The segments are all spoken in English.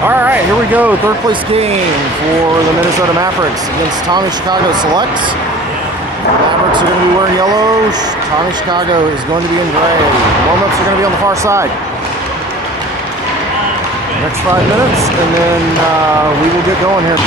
All right, here we go. Third place game for the Minnesota Mavericks against Tommy Chicago Selects. Mavericks are going to be wearing yellow. Tommy Chicago is going to be in gray. Warm-ups are going to be on the far side. Next 5 minutes, and then we will get going here.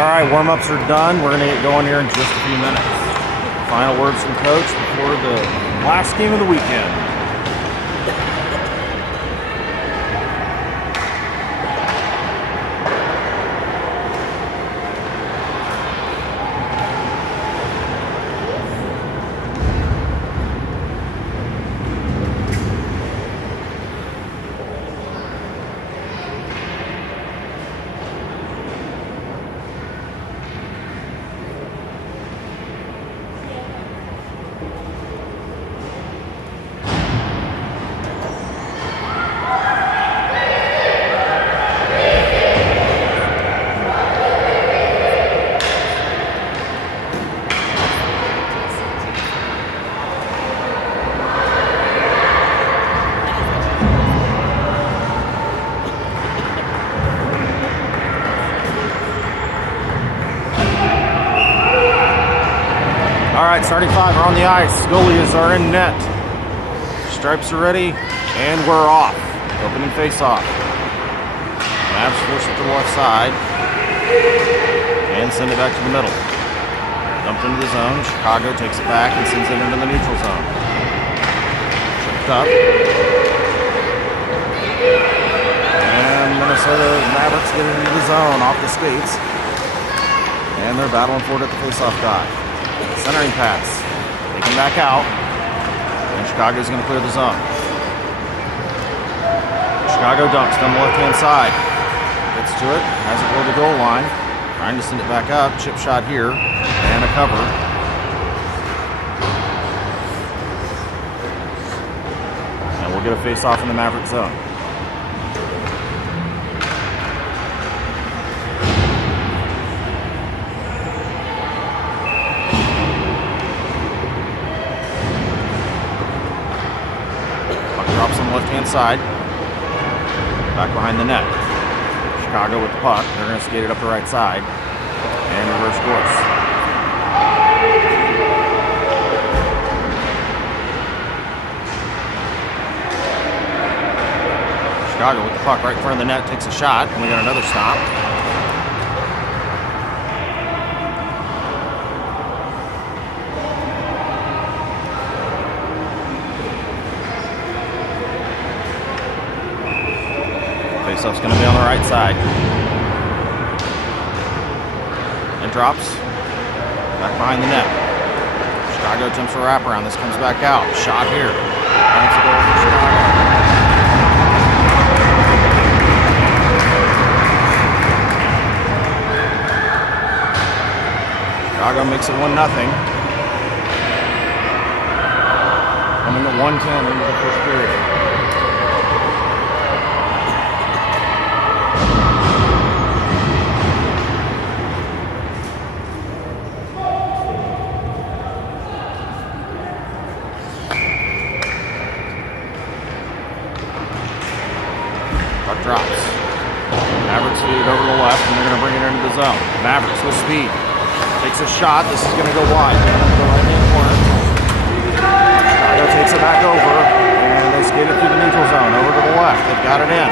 All right, warm-ups are done. We're going to get going here in just a few minutes. Final words from Coach before the last game of the weekend. Alright, starting five are on the ice. Goalies are in net. Stripes are ready, and we're off. Opening face-off. Mavs force it to the left side. And send it back to the middle. Dumped into the zone. Chicago takes it back and sends it into the neutral zone. Tripped up. And Minnesota Mavericks get it into the zone off the skates. And they're battling for it at the face-off dot. Centering pass. Taken back out. And Chicago's going to clear the zone. Chicago dumps down the left-hand side. Gets to it. Has it below the goal line. Trying to send it back up. Chip shot here. And a cover. And we'll get a face-off in the Maverick zone. Drops on the left-hand side. Back behind the net. Chicago with the puck. They're going to skate it up the right side. And reverse course. Chicago with the puck right in front of the net. Takes a shot. And we got another stop. Faceoff's going to be on the right side. And drops. Back behind the net. Chicago attempts a wraparound. This comes back out. Shot here. And it's a goal for Chicago. Chicago makes it 1-0. Coming to 1:10 into the first period. Drops. Mavericks feed it over to the left, and they're going to bring it into the zone. Mavericks with speed. Takes a shot. This is going to go wide. They're going to go right-hand corner. Chicago takes it back over, and they skate it through the neutral zone. Over to the left. They've got it in.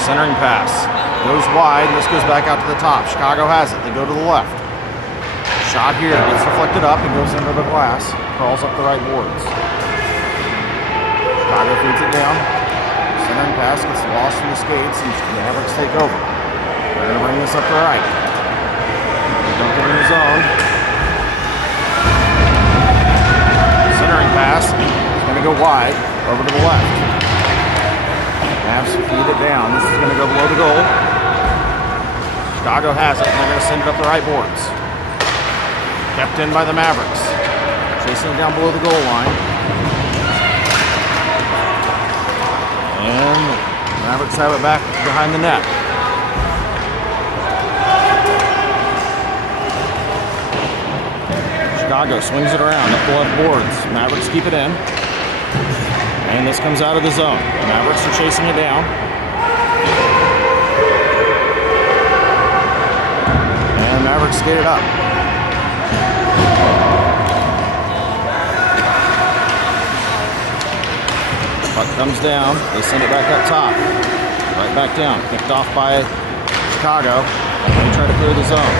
Centering pass. Goes wide. This goes back out to the top. Chicago has it. They go to the left. Shot here. Gets deflected up and goes into the glass. Crawls up the right boards. Chicago feeds it down. Centering pass gets lost in the skates, and the Mavericks take over. They're going to bring this up the right. Dump it in the zone. Centering pass is going to go wide, over to the left. Mavs feed it down. This is going to go below the goal. Chicago has it, and they're going to send it up the right boards. Kept in by the Mavericks. Chasing it down below the goal line. And the Mavericks have it back behind the net. Chicago swings it around up the left boards. Mavericks keep it in. And this comes out of the zone. The Mavericks are chasing it down. And Mavericks skate it up. Puck comes down. They send it back up top. Right back down. Picked off by Chicago. They try to clear the zone.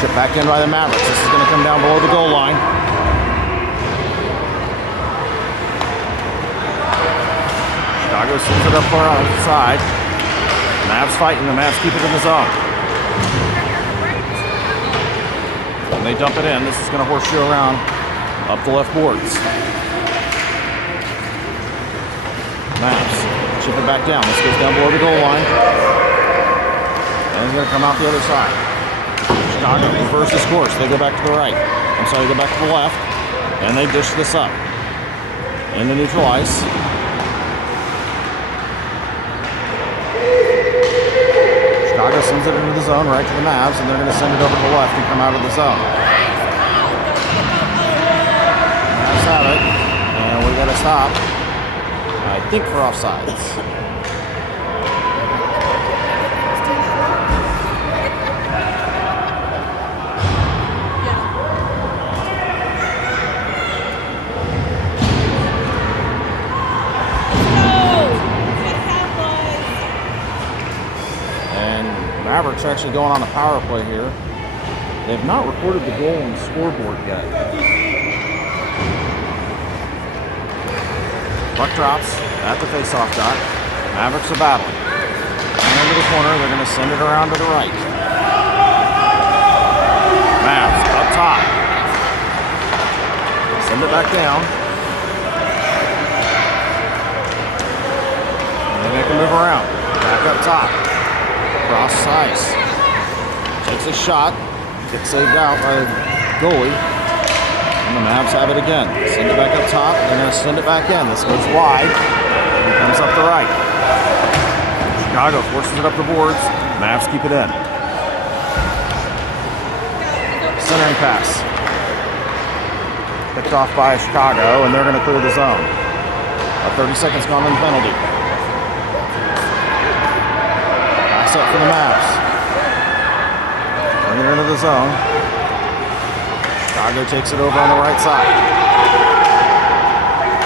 Chip back in by the Mavericks. This is going to come down below the goal line. Chicago sends it up far outside. Mavs fighting. The Mavs keep it in the zone. When they dump it in, this is going to horseshoe around up the left boards. Mavs chip it back down. This goes down below the goal line. And it's going to come out the other side. Chicago reverses course. They go back to the right. I'm sorry, they go back to the left. And they dish this up. Into neutral ice. Chicago sends it into the zone right to the Mavs, and they're going to send it over to the left and come out of the zone. Mavs have it. And we got to stop. I think for offsides. Mavericks are actually going on a power play here. They have not recorded the goal on the scoreboard yet. Puck drops at the face-off dot. Mavericks are battling. Into the corner, they're going to send it around to the right. Mavs up top. Send it back down. And they make a move around. Back up top. Cross ice. Takes a shot. Gets saved out by the goalie. And the Mavs have it again. Send it back up top. They're going to send it back in. This goes wide. It comes up the right. Chicago forces it up the boards. Mavs keep it in. Centering pass. Picked off by Chicago, and they're going to clear the zone. 30 seconds gone on the penalty. Up for the Mavs. Bring it into the zone. Chicago takes it over on the right side.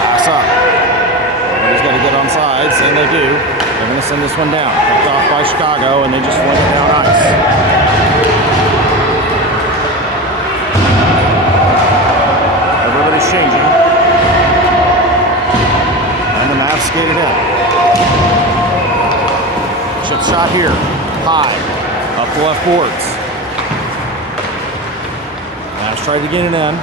Pass up. Everybody's got to get on sides, and they do. They're going to send this one down. Picked off by Chicago, and they just went it down ice. Everybody's changing. And the Mavs skated in. Chip shot here, high, up the left boards. Mavs tried to get it in,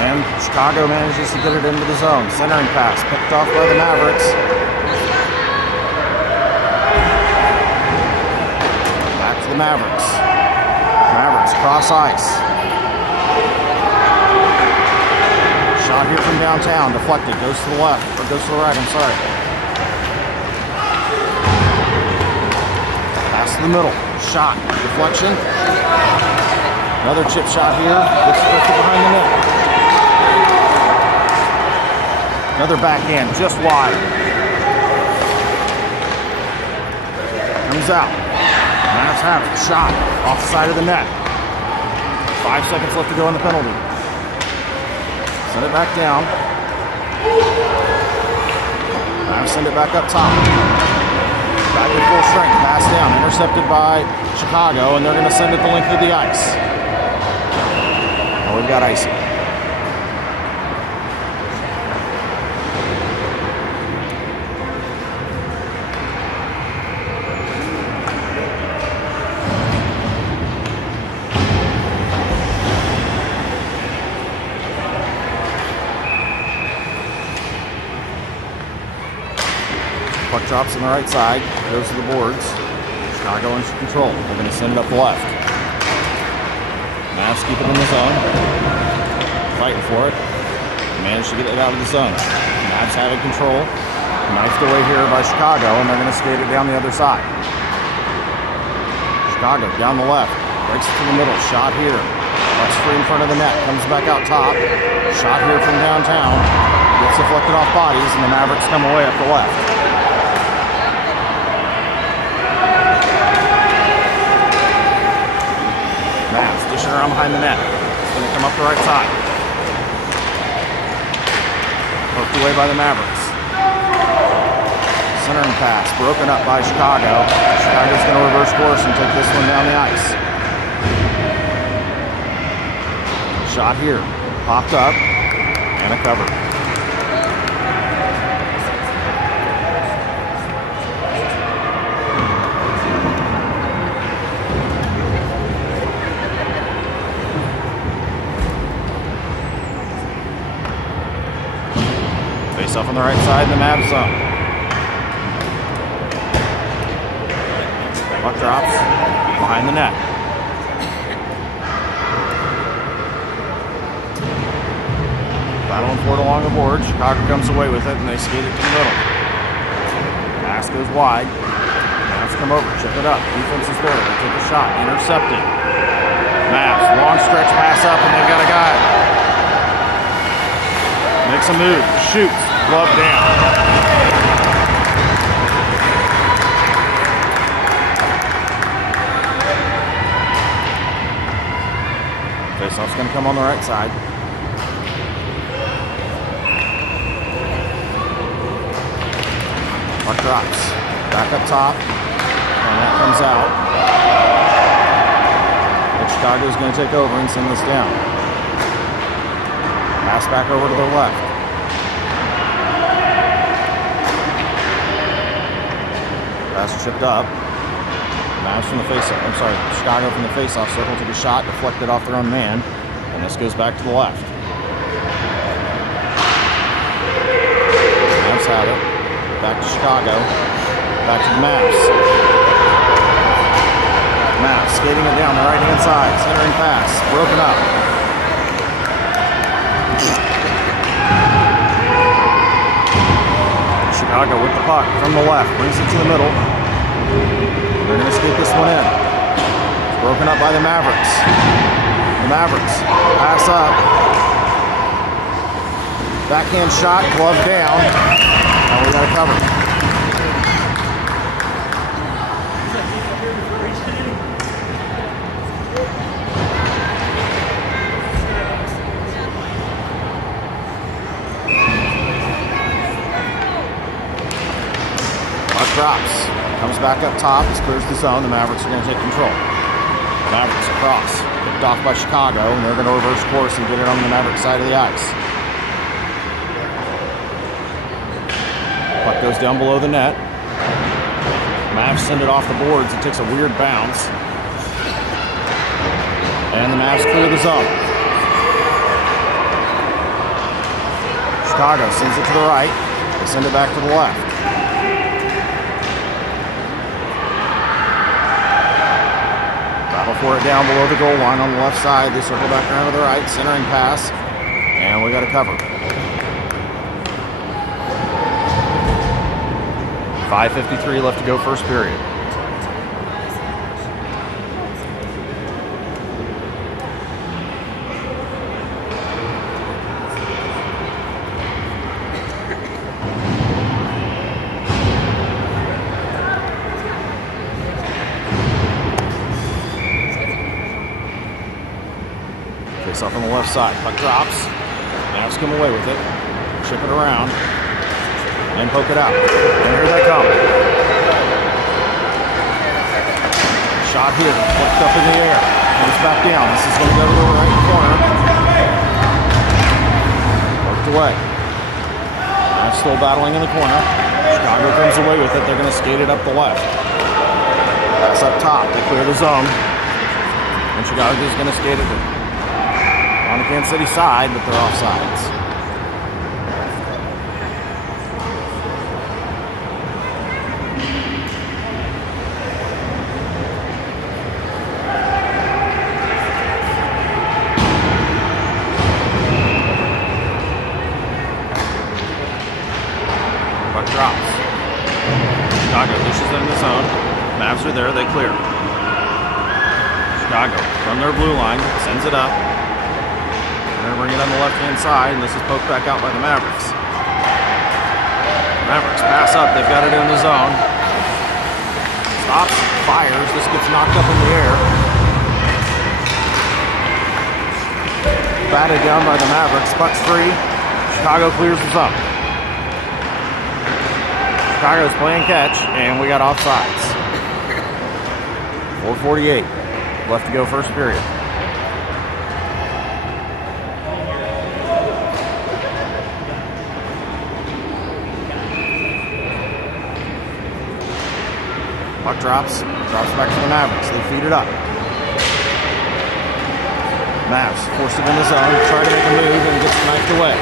and Chicago manages to get it into the zone. Centering pass, picked off by the Mavericks. Back to the Mavericks. Mavericks cross ice. Shot here from downtown, deflected, goes to the left, or goes to the right, I'm sorry. To the middle, shot, deflection. Another chip shot here. Gets drifted behind the net. Another backhand, just wide. Comes out. Mavs have it. Shot off the side of the net. 5 seconds left to go in the penalty. Send it back down. Mavs send it back up top. Back in full strength, pass down, intercepted by Chicago, and they're going to send it the length of the ice. And we've got icing. Puck drops on the right side, goes to the boards. Chicago in control. They're going to send it up the left. Mavs keep it in the zone. Fighting for it. Managed to get it out of the zone. Mavs have it control. Knifed away here by Chicago, and they're going to skate it down the other side. Chicago down the left. Breaks it to the middle. Shot here. Puck's free in front of the net. Comes back out top. Shot here from downtown. Gets deflected off bodies, and the Mavericks come away up the left. Mavs dishing around behind the net. It's going to come up the right side. Poked away by the Mavericks. Centering pass, broken up by Chicago. Chicago's going to reverse course and take this one down the ice. Shot here, popped up, and a cover. Face off on the right side in the Mavs zone. Puck drops behind the net. Battling for it along the board. Chicago comes away with it and they skate it to the middle. Pass goes wide. Mavs come over, chip it up. Defense is there. They take a shot. Intercepted. Mavs, long stretch pass up and they've got a guy. Makes a move. Shoots. Glove down. Faceoff's going to come on the right side. Puck drops. Back up top. And that comes out. But Chicago's going to take over and send this down. Pass back over to the left. Pass chipped up. Mavs from the face-off. I'm sorry, Chicago from the face-off circle took a shot, deflected off their own man, and this goes back to the left. Mavs have it. Back to Chicago. Back to the Mavs. Mavs skating it down the right-hand side. Centering pass. Broken up. Chicago with the puck from the left. Brings it to the middle. They're going to skate this one in. It's broken up by the Mavericks. The Mavericks pass up. Backhand shot, glove down. Now we got to cover. Puck drops. Comes back up top, this clears the zone, the Mavericks are going to take control. Mavericks across, picked off by Chicago, and they're going to reverse course and get it on the Mavericks side of the ice. Puck goes down below the net. Mavs send it off the boards, it takes a weird bounce. And the Mavs clear the zone. Chicago sends it to the right, they send it back to the left. For it down below the goal line on the left side. They circle back around to the right, centering pass, and we got a cover. 5:53 left to go, first period. Off on the left side. Puck drops. Mavs come away with it. Chip it around. And poke it out. And here they come. Shot here. Flipped up in the air. Comes back down. This is going to go to the right corner. Worked away. Mavs still battling in the corner. Chicago comes away with it. They're going to skate it up the left. Pass up top. They clear the zone. And Chicago's going to skate it on the Kansas City side, but they're offsides. Puck drops. Chicago dishes it in the zone. Mavs are there, they clear. Chicago from their blue line sends it up. They're going to bring it on the left-hand side, and this is poked back out by the Mavericks. Mavericks pass up. They've got it in the zone. Stops, fires. This gets knocked up in the air. Batted down by the Mavericks. Puck's free. Chicago clears the zone. Chicago's playing catch, and we got offsides. 4:48 left to go first period. Puck drops back to the Mavericks. They feed it up. Mavs forced it in the zone, try to make a move, and gets knifed away.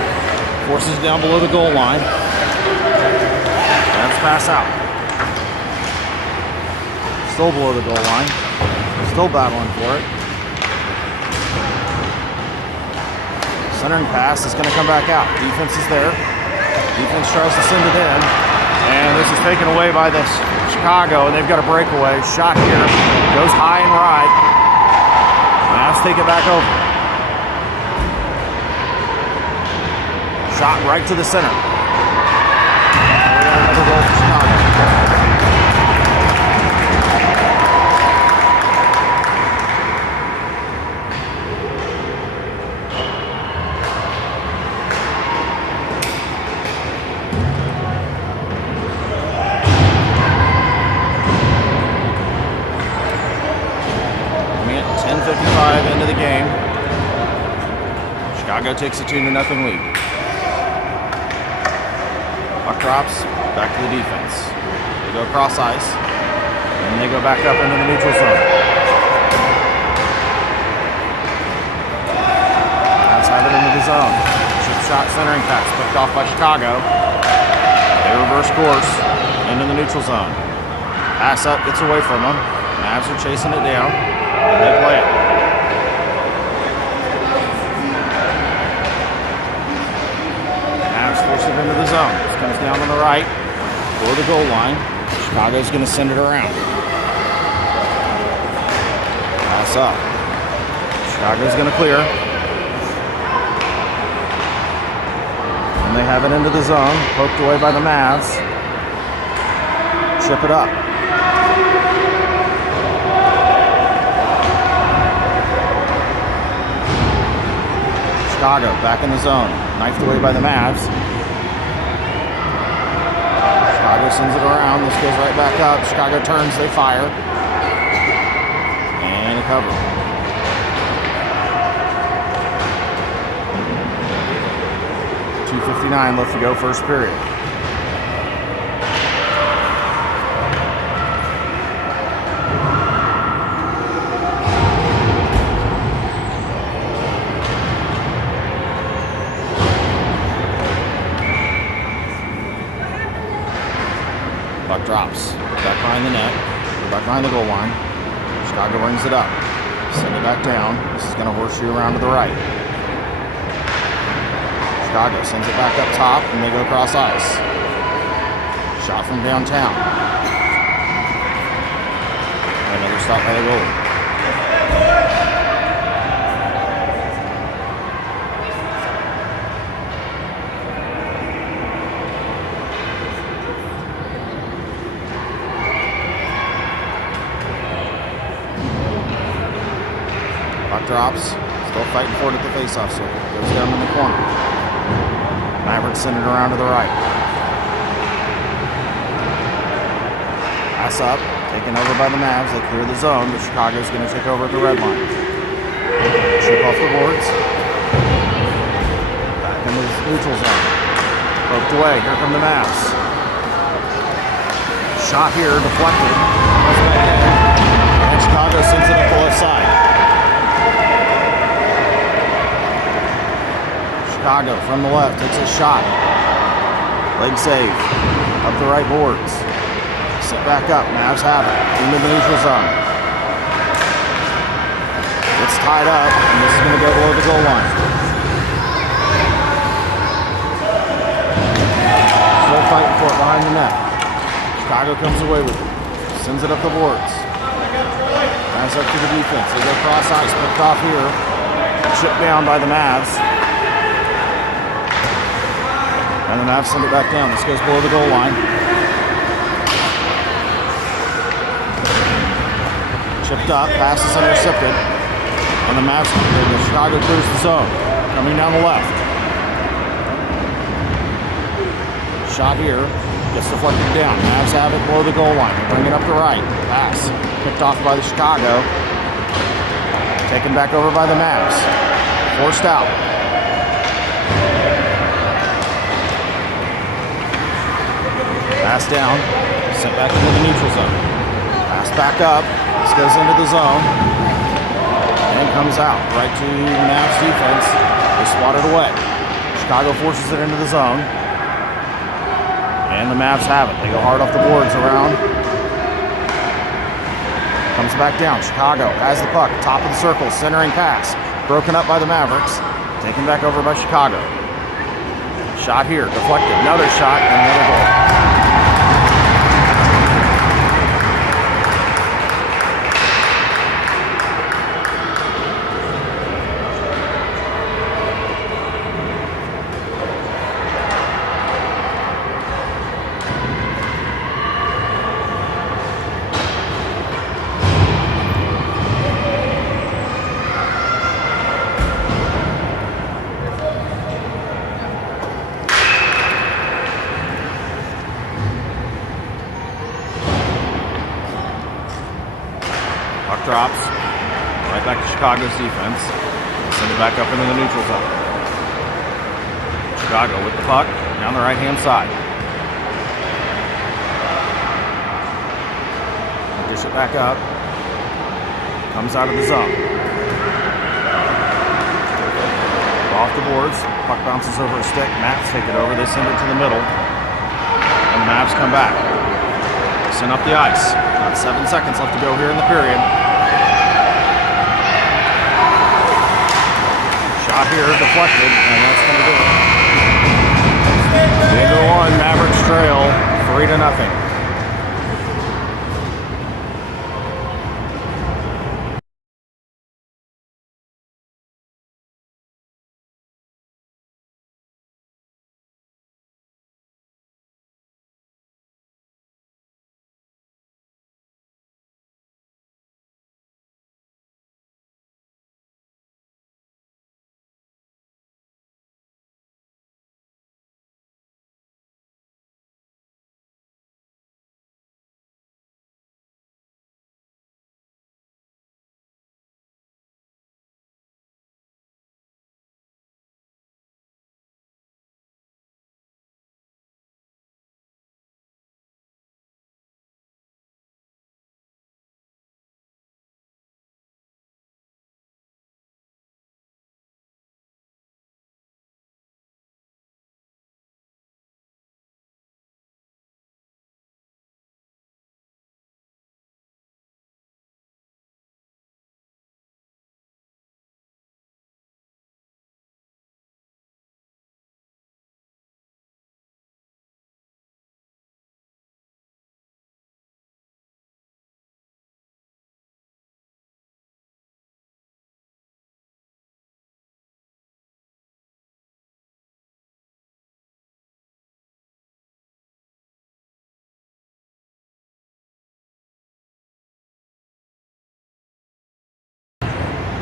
Forces it down below the goal line. Mavs pass out. Still below the goal line. Still battling for it. Centering pass is going to come back out. Defense is there. Defense tries to send it in. And this is taken away by this Chicago, and they've got a breakaway. Shot here. Goes high and wide. Mavs take it back over. Shot right to the center. Another goal for Chicago. Into the game. Chicago takes a 2-0 lead. Puck drops back to the defense. They go across ice, and they go back up into the neutral zone. That's have it into the zone. Chip shot centering pass picked off by Chicago. They reverse course into the neutral zone. Pass up, gets away from them. Mavs are chasing it down. They play it. Force it into the zone. This comes down on the right, below the goal line. Chicago's going to send it around. Pass up. Chicago's going to clear. And they have it into the zone, poked away by the Mavs. Chip it up. Chicago back in the zone, knifed away by the Mavs. Chicago sends it around. This goes right back up. Chicago turns. They fire. And a cover. .259 left to go first period. Puck drops. Back behind the net. Back behind the goal line. Chicago brings it up. Send it back down. This is going to horseshoe around to the right. Chicago sends it back up top, and they go across ice. Shot from downtown. Another stop by the goalie. Puck drops. Still fighting for it at the faceoff circle. Goes down in the corner. Mavericks send it around to the right. Pass up. Taken over by the Mavs. They clear the zone, but Chicago's going to take over at the red line. Chip off the boards. Back in the neutral zone. Poked away. Here come the Mavs. Shot here. Deflected. Goes back in. And Chicago sends it up the left side. Chicago from the left takes a shot. Leg save. Up the right boards. Set back up. Mavs have it. Into the neutral zone. It's tied up, and this is going to go below the goal line. Still fighting for it behind the net. Chicago comes away with it. Sends it up the boards. Pass up to the defense. They go cross ice. Picked off here. Chipped down by the Mavs. And the Mavs send it back down. This goes below the goal line. Chipped up. Pass is intercepted. And the Mavs, the Chicago clears the zone. Coming down the left. Shot here. Gets deflected down. Mavs have it below the goal line. They bring it up the right. Pass. Picked off by the Chicago. Taken back over by the Mavs. Forced out. Pass down. Sent back into the neutral zone. Pass back up. This goes into the zone. And comes out. Right to Mavs defense. They swat it away. Chicago forces it into the zone. And the Mavs have it. They go hard off the boards around. Comes back down. Chicago has the puck. Top of the circle. Centering pass. Broken up by the Mavericks. Taken back over by Chicago. Shot here. Deflected. Another shot and another goal. Puck drops. Right back to Chicago's defense. Send it back up into the neutral zone. Chicago with the puck down the right-hand side. Dish it back up. Comes out of the zone. Off the boards. Puck bounces over a stick. Mavs take it over. They send it to the middle. And the Mavs come back. Send up the ice. About 7 seconds left to go here in the period. Shot here, deflected, and that's going to do it. The end of the one, Mavericks trail 3-0.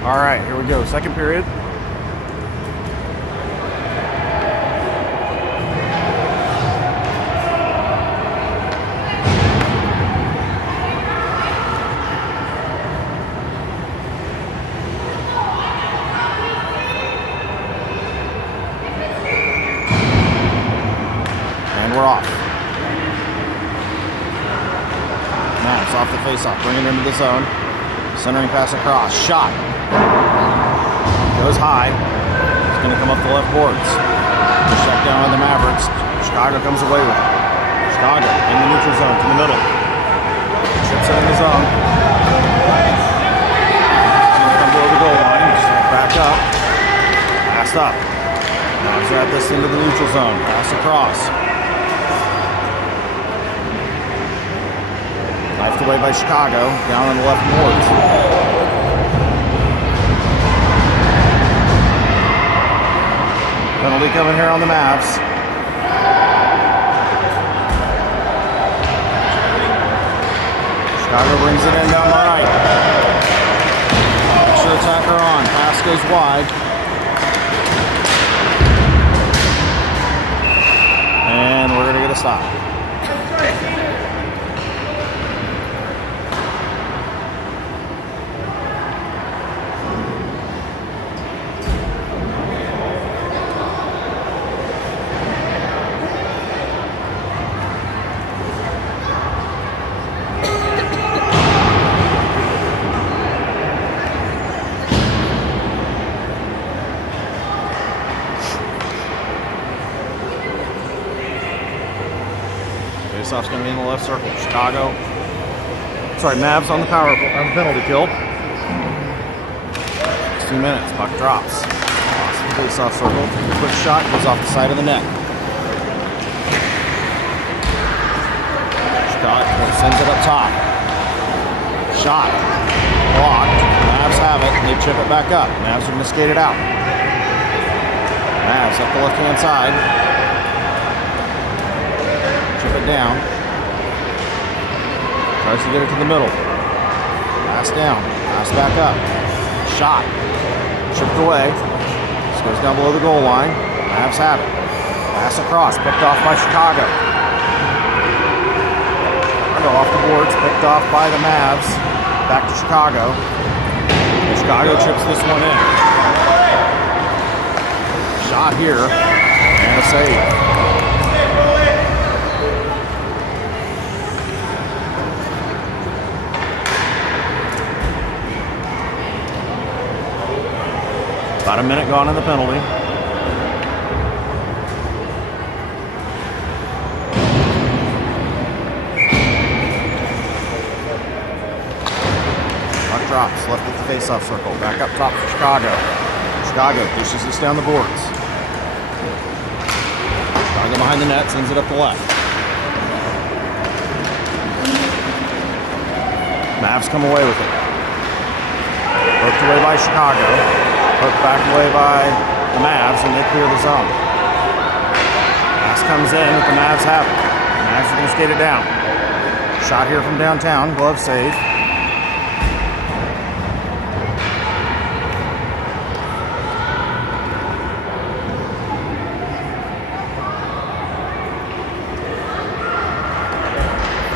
All right, here we go. Second period. And we're off. Mavs off the faceoff, bring it into the zone. Centering pass across. Shot. Goes high. It's going to come up the left boards. Shut down by the Mavericks. Chicago comes away with it. Chicago in the neutral zone to the middle. Chips it in the zone. It's going to come below the goal line. Back up. Pass up. Now he's at this into the neutral zone. Pass across. Knifed away by Chicago. Down on the left boards. Penalty coming here on the Mavs. Chicago brings it in down the right. Extra attacker on. Pass goes wide. And we're going to get a stop. Face-off's going to be in the left circle. Chicago. Sorry, Mavs on the penalty kill. 2 minutes. Puck drops. Face-off circle. Takes a quick shot. Goes off the side of the net. Chicago sends it up top. Shot. Blocked. Mavs have it. They chip it back up. Mavs are going to skate it out. Mavs up the left-hand side. Chip it down. Tries to get it to the middle. Pass down. Pass back up. Shot. Chipped away. This goes down below the goal line. Mavs have it. Pass across. Picked off by Chicago. Chicago off the boards. Picked off by the Mavs. Back to Chicago. And Chicago chips this one in. Shot here. And a save. About a minute gone in the penalty. Puck drops, left at the face-off circle. Back up top for Chicago. Chicago pushes this down the boards. Chicago behind the net, sends it up the left. Mavs come away with it. Poked away by Chicago. Hooked back away by the Mavs, and they clear the zone. Pass comes in, but the Mavs have it. The Mavs are going to skate it down. Shot here from downtown, glove save.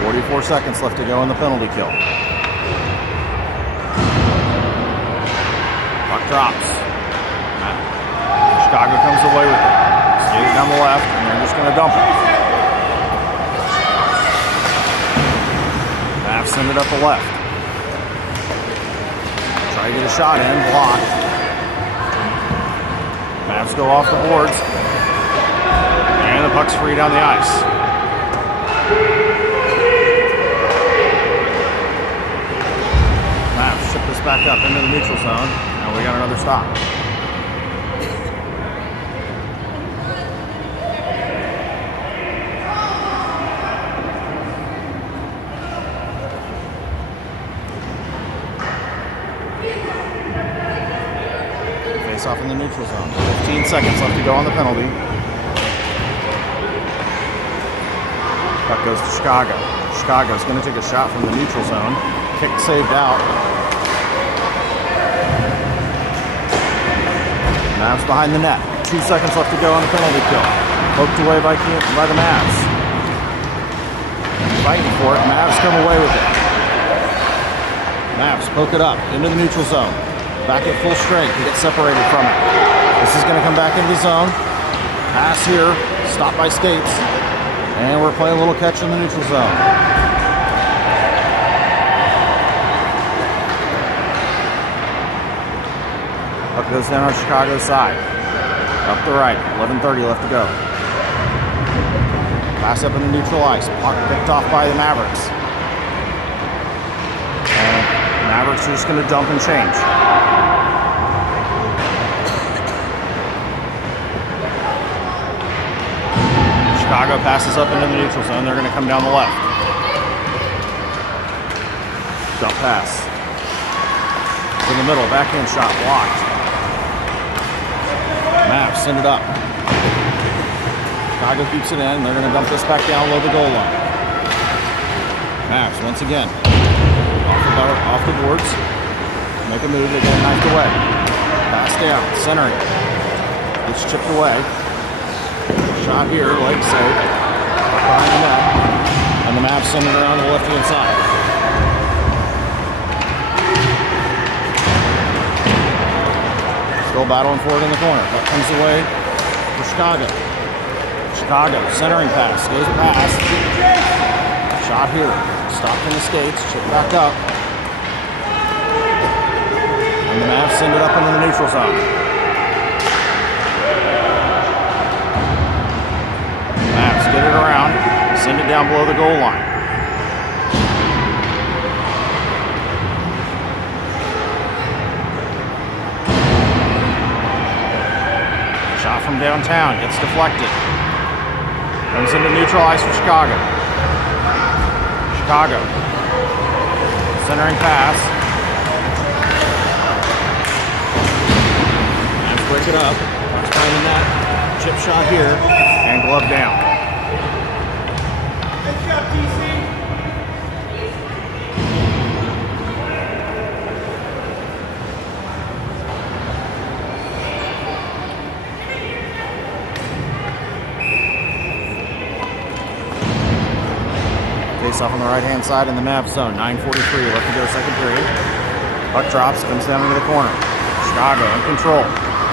.44 seconds left to go in the penalty kill. Puck drops. Chicago comes away with it. Skate it down the left, and they're just going to dump it. Mavs send it up the left. Try to get a shot in, blocked. Mavs go off the boards. And the puck's free down the ice. Mavs ship this back up into the neutral zone. Now we got another stop. Face off in the neutral zone. 15 seconds left to go on the penalty. Puck goes to Chicago. Chicago's going to take a shot from the neutral zone. Kick saved out. Mavs behind the net. 2 seconds left to go on the penalty kill. Poked away by the Mavs. Fighting for it. Mavs come away with it. Mavs poke it up into the neutral zone. Back at full strength to get separated from it. This is going to come back into the zone. Pass here. Stopped by skates. And we're playing a little catch in the neutral zone. Puck goes down on Chicago's side. Up the right. 11:30 left to go. Pass up in the neutral ice. Puck picked off by the Mavericks. And the Mavericks are just going to dump and change. Chicago passes up into the neutral zone. They're going to come down the left. Jump pass. In the middle. Backhand shot blocked. Mavs send it up. Chicago keeps it in. They're going to dump this back down below the goal line. Mavs once again. Off the boards. Make a move. They get it knifed away. Pass down. Centering. It's chipped away. Shot here, leg save, behind the net, and the Mavs send it around the left-hand side. Still battling for it in the corner. That comes away for Chicago. Chicago, centering pass, goes past. Shot here, stopped in the skates, chipped back up. And the Mavs send it up into the neutral zone. Mavs get it around, send it down below the goal line. Shot from downtown, gets deflected. Comes into neutral ice for Chicago. Chicago, centering pass. And quick it up. Watch finding that chip shot here. And glove down. Good job, TC. Face off on the right-hand side in the Mavs zone. 9:43 left to go, second period. Puck drops, comes down into the corner. Chicago in control.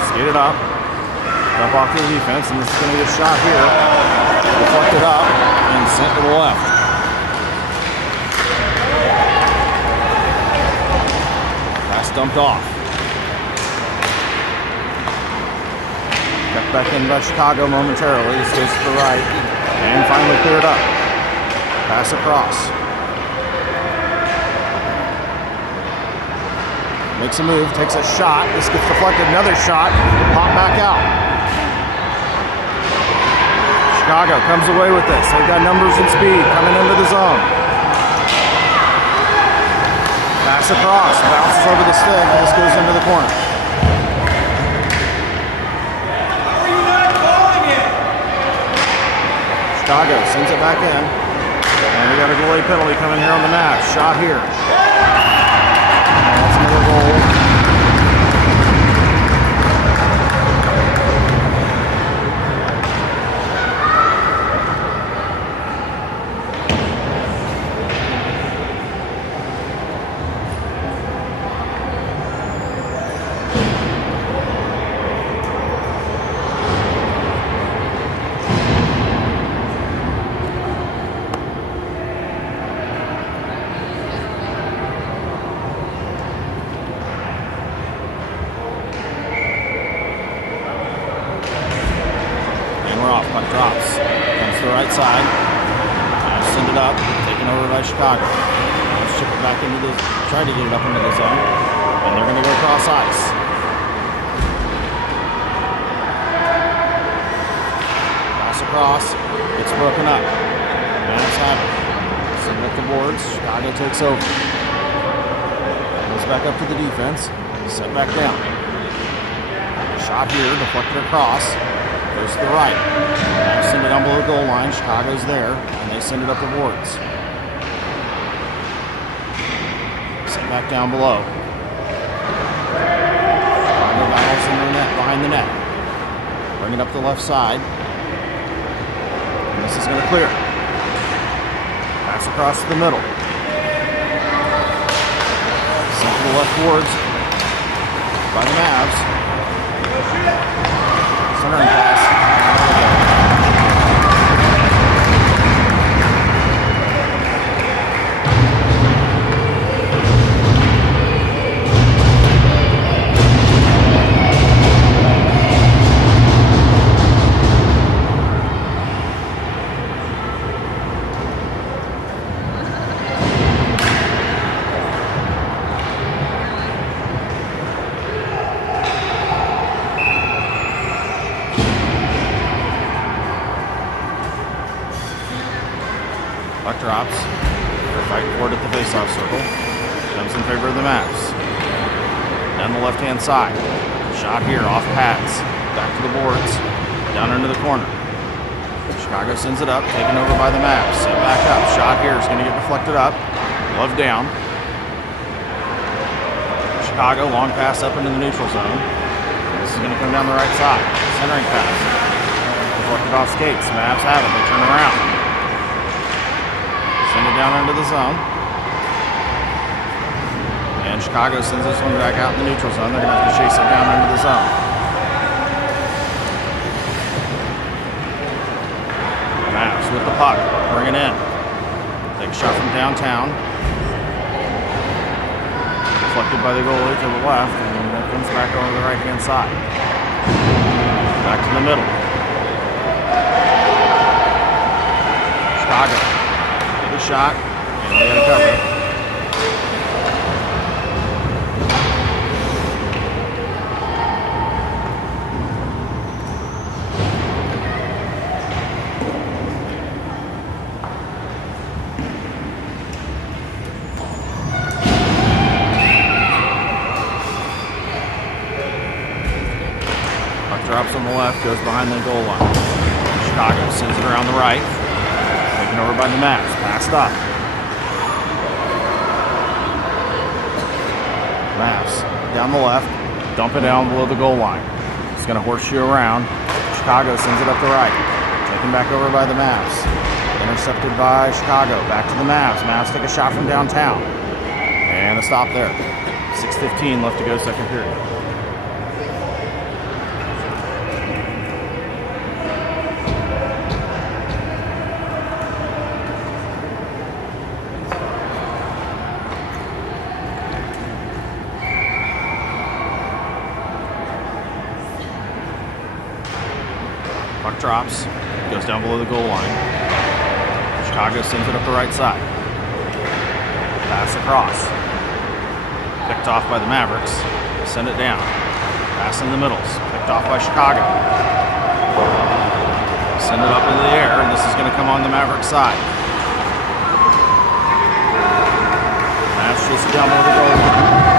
Skated up. Dump off to the defense, and this is going to be a shot here. Deflected up and sent to the left. Pass dumped off. Kept back in by Chicago momentarily. This goes to the right and finally cleared up. Pass across. Makes a move, takes a shot. This gets deflected, another shot. Pop back out. Chicago comes away with this. They've got numbers and speed coming into the zone. Pass across, bounces over the stick, and this goes into the corner. How are you not calling it? Chicago sends it back in. And we got a goalie penalty coming here on the Mavs. Shot here. And that's another goal. Puck drops. Comes to the right side. Send it up. Taken over by Chicago. Let's chip it back into the. Try to get it up into the zone. And they're going to go cross ice. Pass across. It's broken up. Mavs have it. Send it up the boards. Chicago takes over. Goes back up to the defense. Set back down. Shot here. Deflected across. Goes to the right. Now send it down below the goal line. Chicago's there, and they send it up the boards. Send back down below. Chicago battles in the net, behind the net. Bring it up the left side. And this is going to clear. Pass across to the middle. Sent to the left boards by the Mavs. Centering pass. Puck drops. They're fighting for it at the faceoff circle. Comes in favor of the Mavs. Down the left-hand side. Shot here off pads. Back to the boards. Down into the corner. Chicago sends it up. Taken over by the Mavs. Set back up. Shot here is going to get deflected up. Glove down. Chicago, long pass up into the neutral zone. This is going to come down the right side. Centering pass. Deflected off skates. Mavs have it. They turn around. Send it down into the zone. And Chicago sends this one back out in the neutral zone. They're going to have to chase it down into the zone. Mavs with the puck. Bring it in. Take a shot from downtown. Deflected by the goalie to the left. And that comes back over the right-hand side. Back to the middle. Chicago. Get a shot. And they got to cover it. Drops on the left, goes behind the goal line. Chicago sends it around the right. Taken over by the Mavs. Passed up. Mavs down the left. Dump it down below the goal line. It's going to horseshoe around. Chicago sends it up the right. Taken back over by the Mavs. Intercepted by Chicago. Back to the Mavs. Mavs take a shot from downtown. And a stop there. 6:15 left to go, second period. Puck drops, goes down below the goal line. Chicago sends it up the right side. Pass across. Picked off by the Mavericks. Send it down. Pass in the middles. Picked off by Chicago. Send it up in the air, and this is going to come on the Mavericks side. Pass just down below the goal line.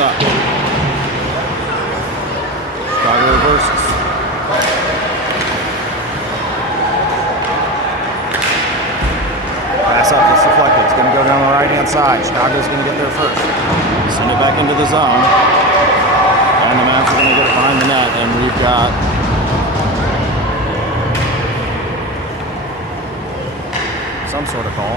Up. Chicago reverses. Pass up, it's deflected. It's going to go down the right-hand side. Chicago's going to get there first. Send it back into the zone. And the Mavs are going to get it behind the net, and we've got some sort of call.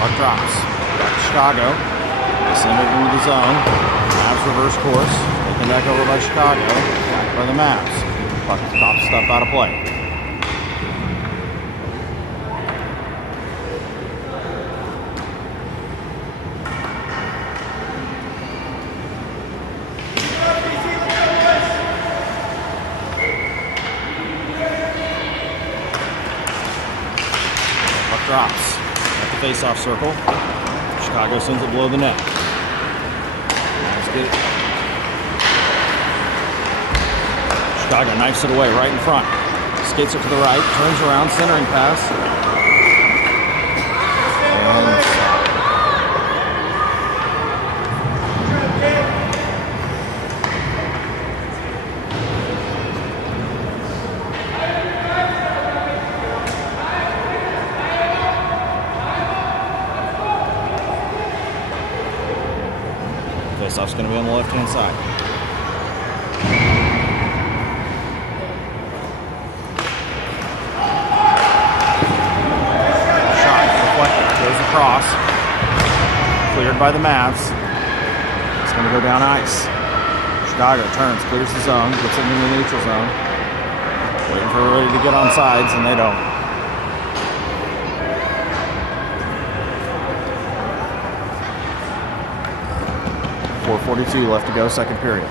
Puck drops. Back to Chicago. They send it into the zone. Mavs reverse course. Taken back over by Chicago. Back by the Mavs. Puck top stuff out of play. Puck drops. Face-off circle. Chicago sends it below the net. Let's get it. Chicago knifes it away right in front. Skates it to the right, turns around, centering pass. And face-off's going to be on the left-hand side. Shot deflected, goes across. Cleared by the Mavs. It's going to go down ice. Chicago turns, clears the zone, gets it into the neutral zone. Waiting for everybody to get on sides, and they don't. 4:42 left to go, second period.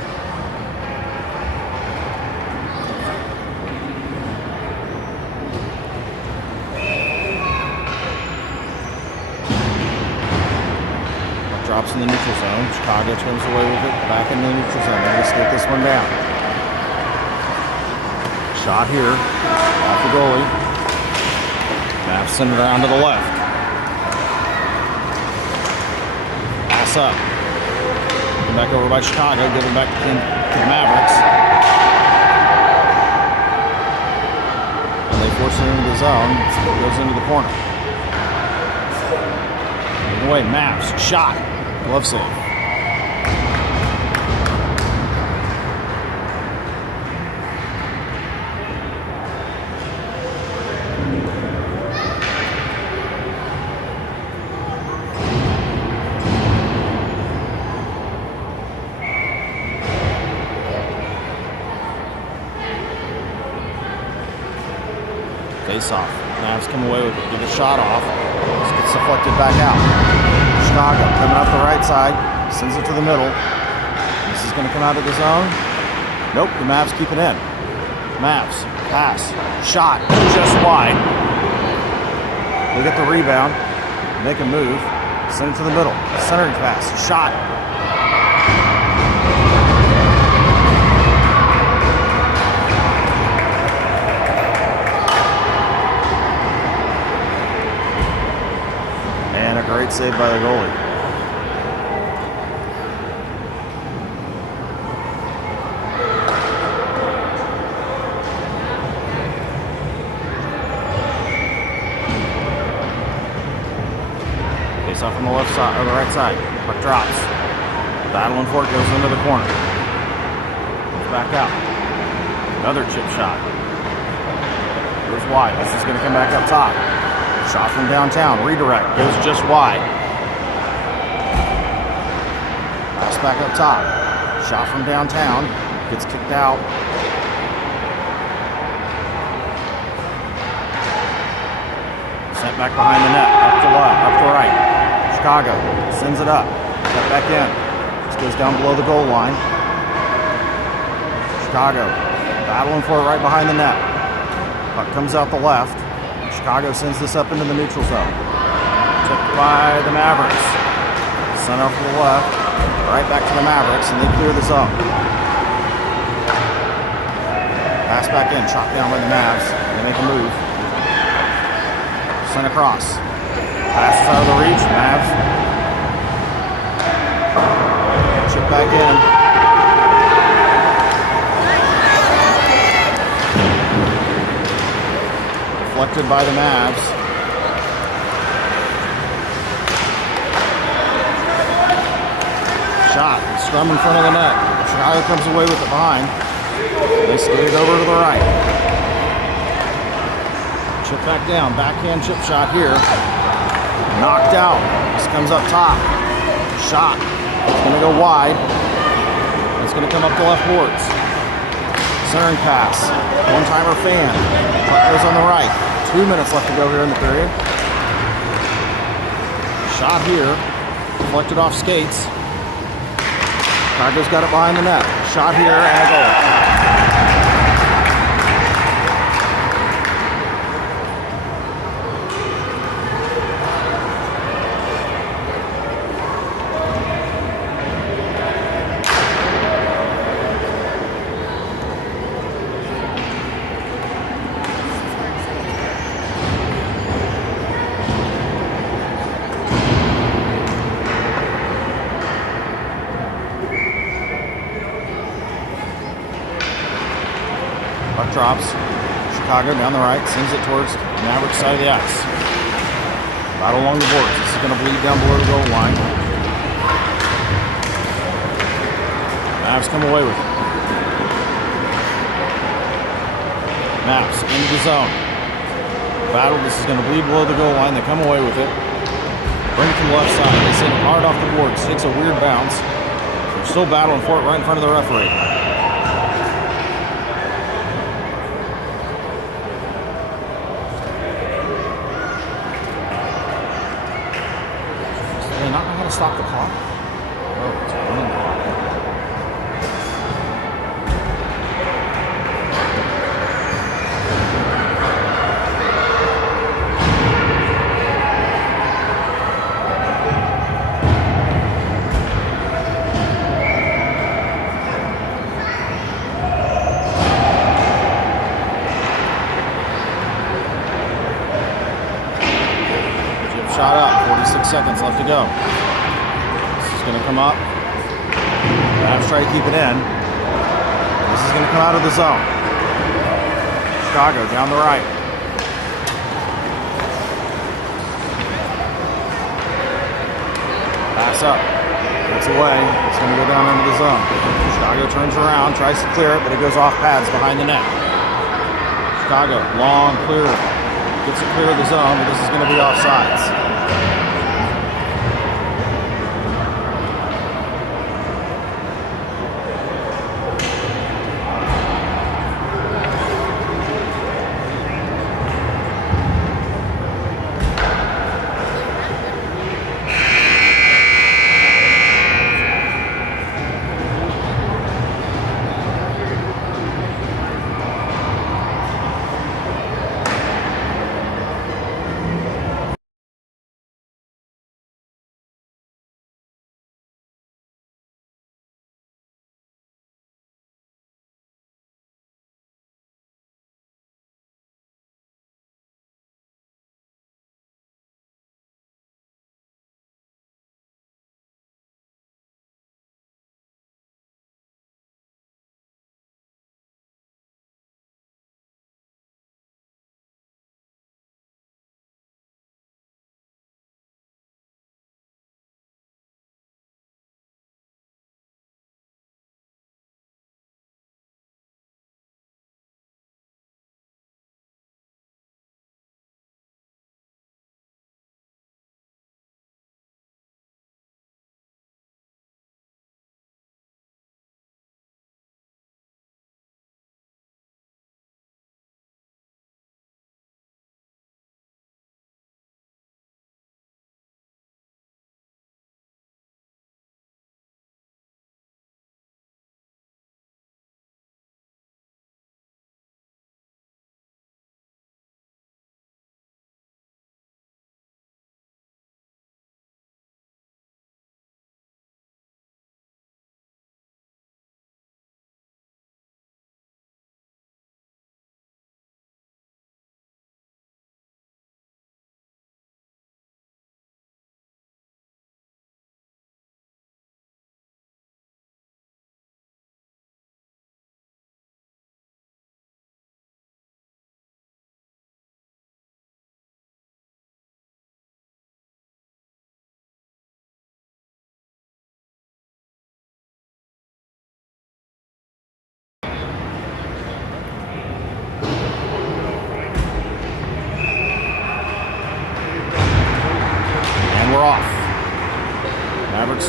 Drops in the neutral zone. Chicago turns away with it, back in the neutral zone. They just get this one down. Shot here, off the goalie. Mavs send it around to the left. Pass up. Back over by Chicago, give it back to the Mavericks. And they force it into the zone. It goes into the corner. Away, Mavs. Shot. Glove save. Face off. Mavs come away with it. Get a shot off. This gets deflected back out. Chicago coming up the right side. Sends it to the middle. This is going to come out of the zone. Nope, the Mavs keep it in. Mavs, pass, shot, just wide. They get the rebound. Make a move. Send it to the middle. Centering pass, shot. And a great save by the goalie. Face off on the left side or the right side. Puck drops. Battling for it, goes into the corner. Goes back out. Another chip shot. Goes wide. This is going to come back up top. Shot from downtown. Redirect. Goes just wide. Pass back up top. Shot from downtown. Gets kicked out. Sent back behind the net. Up to left. Up to right. Chicago sends it up. Cut back in. This goes down below the goal line. Chicago battling for it right behind the net. Puck comes out the left. Chicago sends this up into the neutral zone. Took by the Mavericks. Sent off to the left. Right back to the Mavericks, and they clear the zone. Pass back in. Chopped down by the Mavs. They make a move. Sent across. Passes out of the reach. Mavs. Chip back in. Deflected by the Mavs. Shot. Scrum in front of the net. Chicago comes away with it behind. They skate it over to the right. Chip back down. Backhand chip shot here. Knocked out. This comes up top. Shot. It's going to go wide. It's going to come up the left boards. Centering pass. One-timer fan. Puck goes on the right. 2 minutes left to go here in the period. Shot here. Deflected off skates. Chicago's got it behind the net. Shot here and a goal. Puck drops. Chicago down the right, sends it towards the Mavericks side of the ice. Battle along the boards. This is going to bleed down below the goal line. Mavs come away with it. Mavs into the zone. Battle. This is going to bleed below the goal line. They come away with it. Bring it to the left side. They send it hard off the boards. Takes a weird bounce. They're still battling for it right in front of the referee. Not know how to stop the clock. Oh, it's running. Chip shot up. 46 seconds left to go. Going to come up. Mavs try to keep it in. This is going to come out of the zone. Chicago down the right. Pass up. Gets away. It's going to go down into the zone. Chicago turns around, tries to clear it, but it goes off pads behind the net. Chicago, long clear. Gets it clear of the zone, but this is going to be offsides.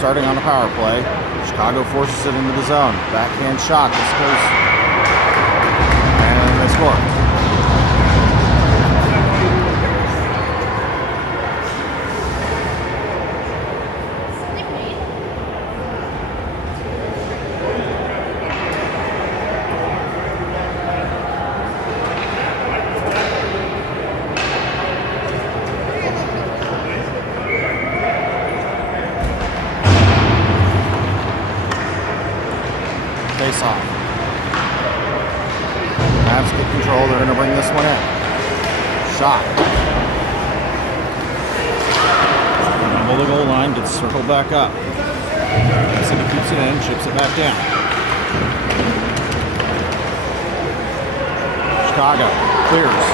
starting on the power play. Chicago forces it into the zone. Backhand shot. This goes. And they score. Face off. Mavs get control. They're going to bring this one in. Shot. Double the goal line. Gets circled back up. City keeps it in. Chips it back down. Chicago clears.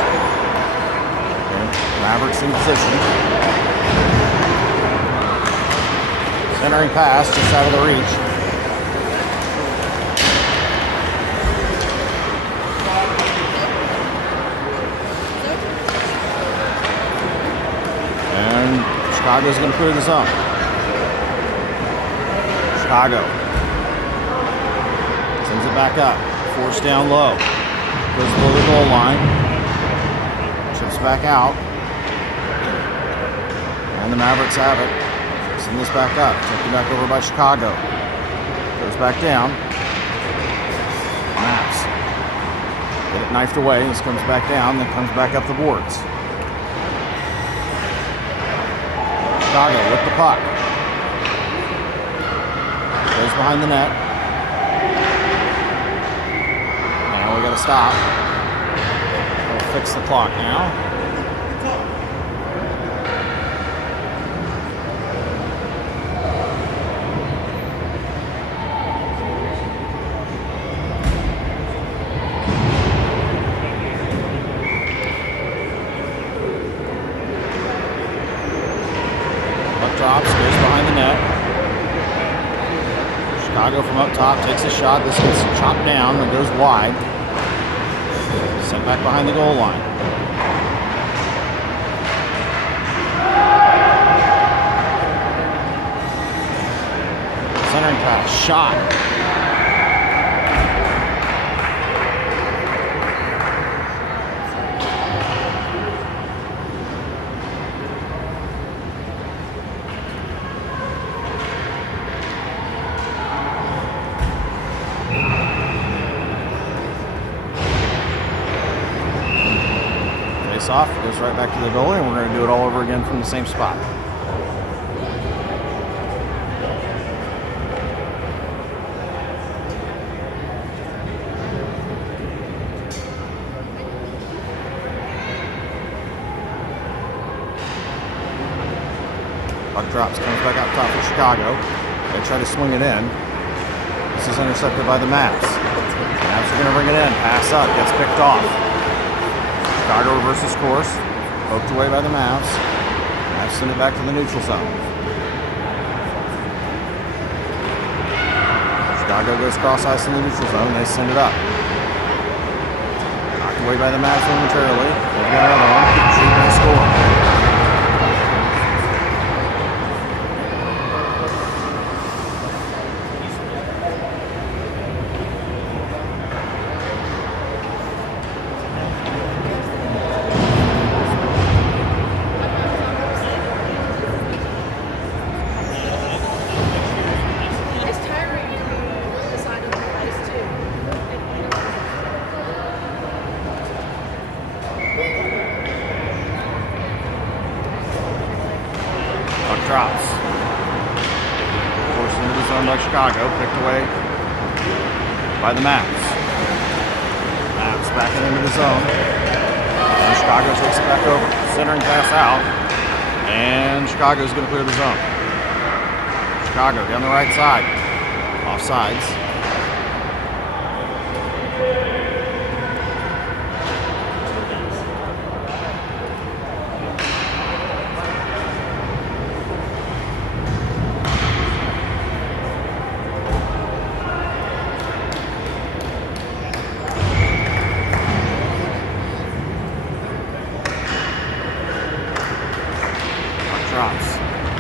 Okay. Mavericks in position. Centering pass just out of the reach. Chicago's going to clear the zone. Chicago sends it back up. Forced down low. Goes below the goal line. Chips back out. And the Mavericks have it. Send this back up. Taken back over by Chicago. Goes back down. Mavs get it knifed away. This comes back down. Then comes back up the boards. Chicago with the puck. Goes behind the net. And we got to stop. We'll fix the clock now. Drops, goes behind the net. Chicago from up top takes a shot. This gets chopped down and goes wide. Sent back behind the goal line. Centering pass, shot. Off, goes right back to the goalie, and we're going to do it all over again from the same spot. Puck drops, comes back out top for Chicago. They try to swing it in. This is intercepted by the Mavs. Mavs are going to bring it in. Pass up, gets picked off. Chicago reverses course, poked away by the Mavs. Mavs send it back to the neutral zone. Chicago goes cross ice in the neutral zone. They send it up. Knocked away by the Mavs momentarily. They've got another one. Shoot and score. Drops. Forced into the zone by Chicago, picked away by the Mavs. Mavs backing into the zone. And Chicago takes it back over. Centering pass out. And Chicago's going to clear the zone. Chicago down the right side. Offsides. Drops.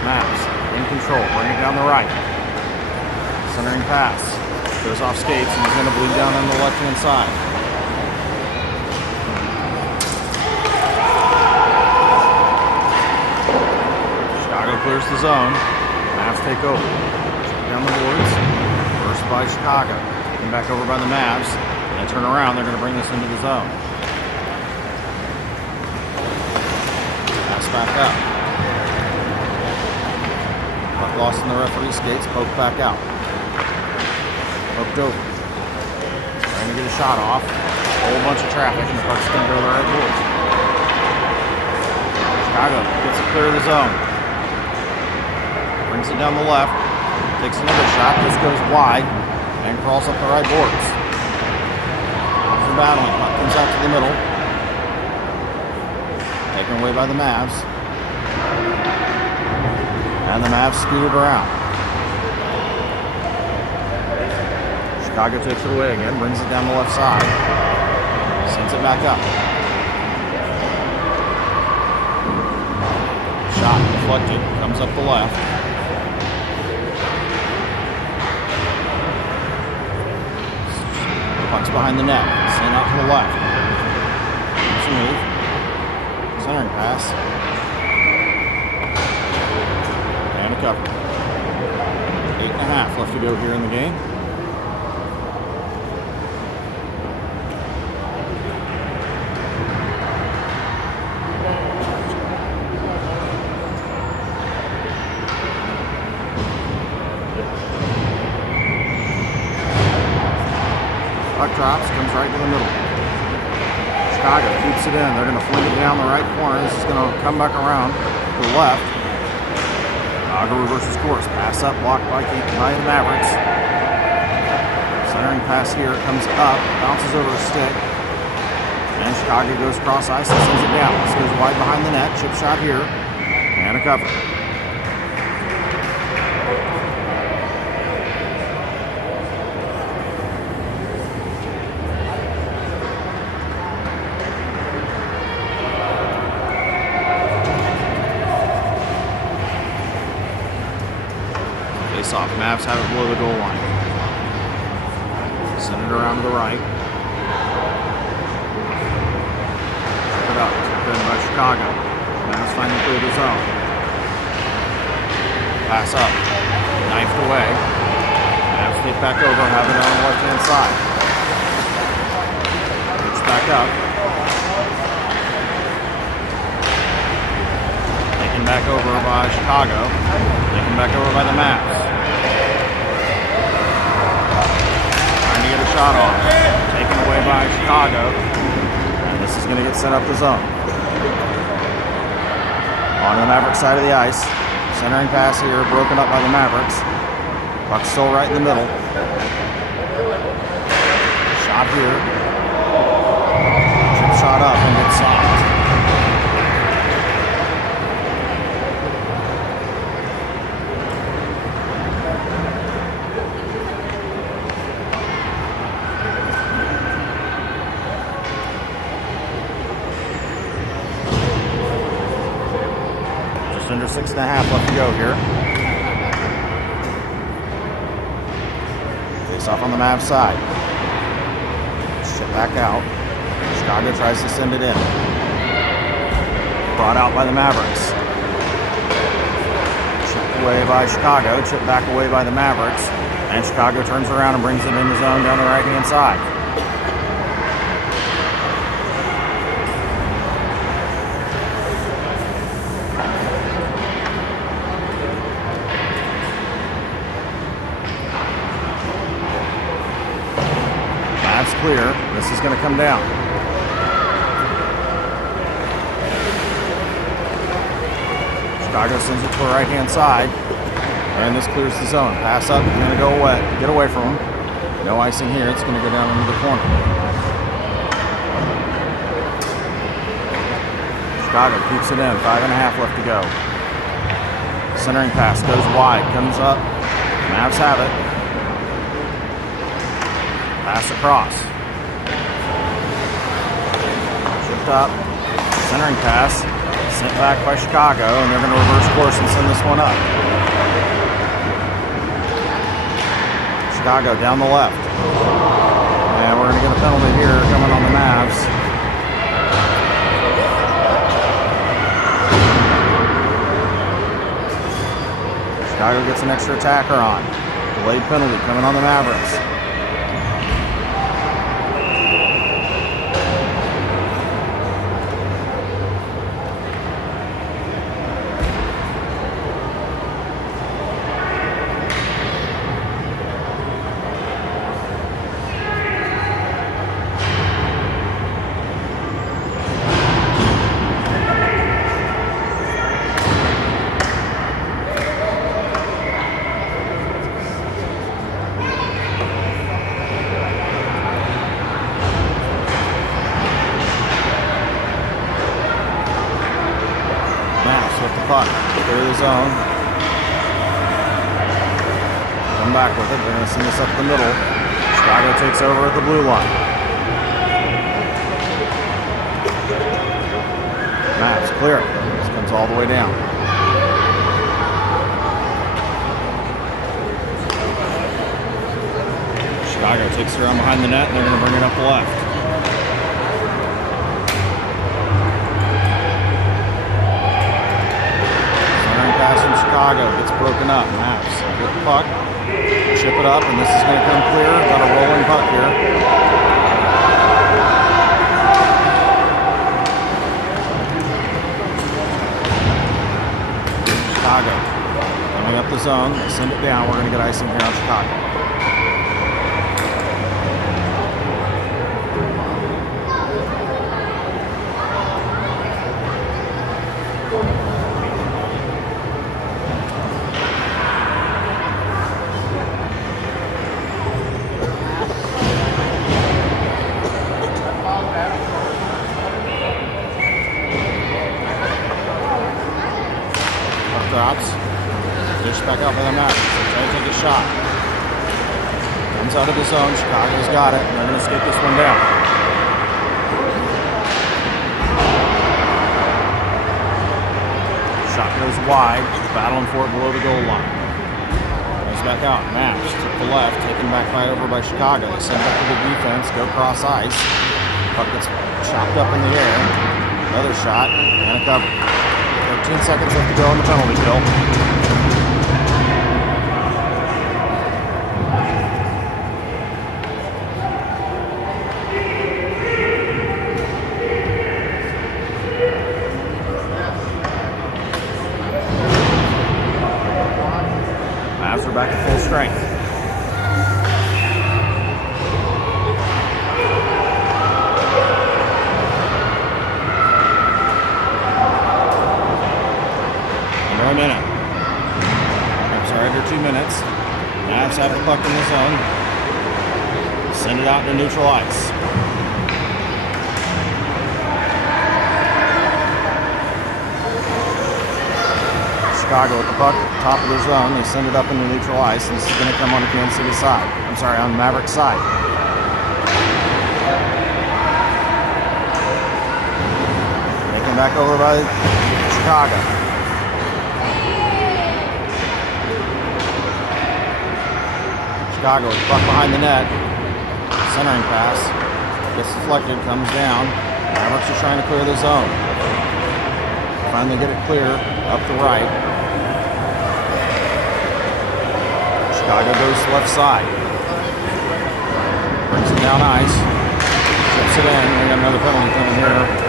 Mavs in control. Bring it down the right. pass. Goes off skates and he's going to bleed down on the left-hand side. Chicago clears the zone. Mavs take over. Down the boards. First by Chicago. Taken back over by the Mavs. They turn around. They're going to bring this into the zone. Pass back up. Puck lost in the referee skates. Poke back out. Poked over. Trying to get a shot off. A whole bunch of traffic, and the puck's going to go to the right boards. Chicago gets it clear of the zone. Brings it down the left. Takes another shot. This goes wide and crawls up the right boards. After battling, puck comes out to the middle. Taken away by the Mavs. And the Mavs scoot it around. Chicago takes it away again, brings it down the left side. Sends it back up. Shot deflected, comes up the left. Puck's behind the net, sent out to the left. Smooth. Centering pass. And a cover. 8.5 left to go here in the game. Puck drops, comes right to the middle. Chicago keeps it in. They're going to fling it down the right corner. This is going to come back around to the left. Chicago reverses course. Pass up, blocked by the Mavericks. Centering pass here, comes up, bounces over a stick. And Chicago goes cross ice and sends it down. This goes wide behind the net. Chip shot here. And a cover. Off. Mavs have it below the goal line. Send it around to the right. Check it up. Good by Chicago. Mavs finally clear the zone. Pass up. Knifed away. Mavs take back over. Have it on the left-hand side. Pitch back up. Taken back over by Chicago. Taken back over by the Mavs. Get a shot off. Taken away by Chicago. And this is going to get sent up the zone. On the Mavericks side of the ice. Centering pass here, broken up by the Mavericks. Puck's still right in the middle. Shot here. Chip shot up and gets soft. Under 6.5 left to go here. Face off on the Mavs side. Shit back out. Chicago tries to send it in. Brought out by the Mavericks. Chipped away by Chicago. Chipped back away by the Mavericks. And Chicago turns around and brings it in the zone down the right-hand side. Clear. This is going to come down. Chicago sends it to the right-hand side, and this clears the zone. Pass up, going to go away. Get away from him. No icing here. It's going to go down into the corner. Chicago keeps it in. 5.5 left to go. Centering pass goes wide. Comes up. Mavs have it. Pass across. Shipped up. Centering pass. Sent back by Chicago, and they're going to reverse course and send this one up. Chicago down the left. And we're going to get a penalty here coming on the Mavs. Chicago gets an extra attacker on. Delayed penalty coming on the Mavericks. With the puck, clear the zone. Come back with it. They're going to send this up the middle. Chicago takes over at the blue line. Mavs clear it. This comes all the way down. Chicago takes it around behind the net, and they're going to bring it up the left. Pass from Chicago gets broken up. Mavs get the puck, chip it up, and this is going to come clear. Got a rolling puck here. Chicago coming up the zone. They send it down. We're going to get icing here on Chicago. Drops. Dish back out for the Mavericks. They're trying to take a shot. Comes out of the zone. Chicago's got it. They're going to skate this one down. Shot goes wide. Battling for it below the goal line. Goes back out. Mavs to the left. Taken back right over by Chicago. They send it up to the defense. Go cross ice. Puck gets chopped up in the air. Another shot. And a cover. 13 seconds left to go on the penalty kill. Mavs are back at full strength. A minute. I'm sorry, under 2 minutes. Mavs have the puck in the zone. Send it out to neutral ice. Chicago with the puck at the top of the zone. They send it up into neutral ice. This is going to come on the Kansas City side. I'm sorry, on the Mavericks side. Taken back over by Chicago. Chicago with the puck behind the net. Centering pass. Gets deflected, comes down. Mavericks are trying to clear the zone. Finally get it clear up the right. Chicago goes to left side. Brings it down ice. Chips it in. We got another penalty coming here.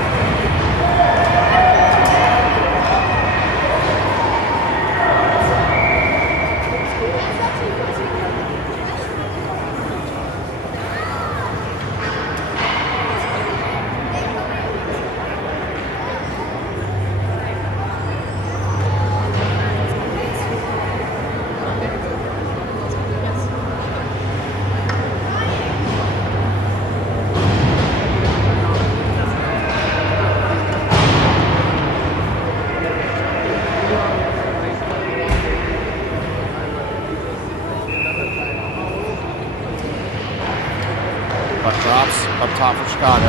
Puck drops up top for Chicago.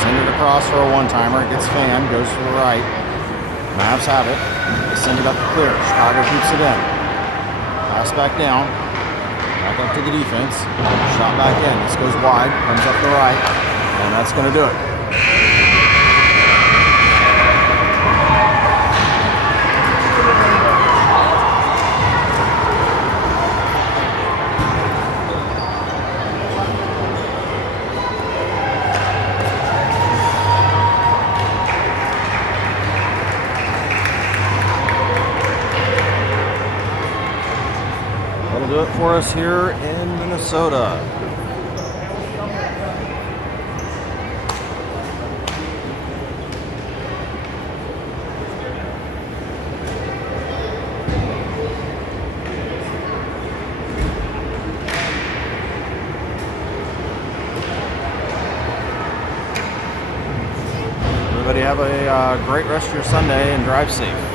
Send it across for a one-timer. It gets fanned, goes to the right. Mavs have it. They send it up clear. Chicago keeps it in. Pass back down. Back up to the defense. Shot back in. This goes wide. Comes up the right. And that's going to do it. That'll do it for us here in Minnesota. Everybody have a great rest of your Sunday and drive safe.